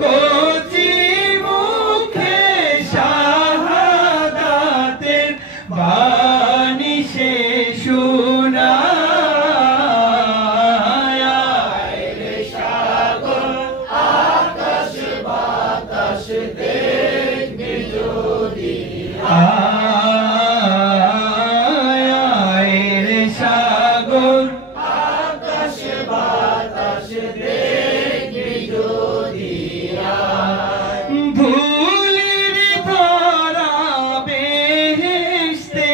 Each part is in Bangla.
কচি মুখে শাহাদাতের বাণী সে শোনায়। রে সাগর আকাশ বাতাস দেখবি যদি, রে সাগর আকাশ বাতাস দেখবি যদি, ভুলির ধরা বেহেশতে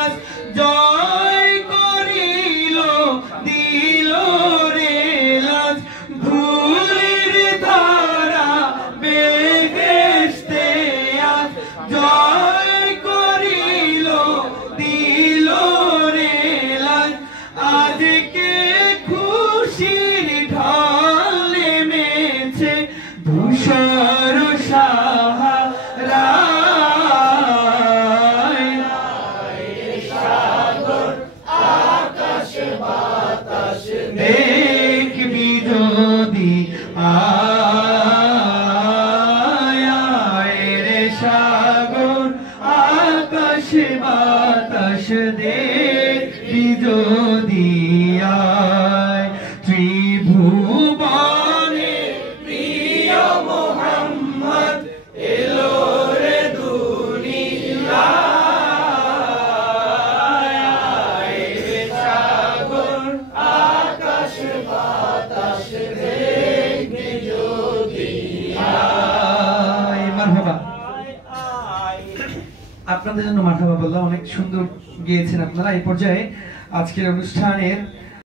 আজ জয় করিল দিল রে লাজ। ভুলির ধরা বেহেশতে আজ জয় করিল দিল রে লাজ। আজকে খুশির ঢল নেমেছে ধূসর সাহারায়। সাগর আকাশ বাতাস দেখবি যদি, রে সাগর আকাশ বাতাস দেখবি যদি, ত্রিভুবনে প্রিয় মোহাম্মদ এলো রে দুনিয়ায়। রে সাগর আকাশ বাতাস দেখবি যদি। মারহাবা। আপনাদের জন্য মারহাবা বললাম, অনেক সুন্দর গেয়েছেন আপনারা। এই পর্যায়ে আজকের অনুষ্ঠানের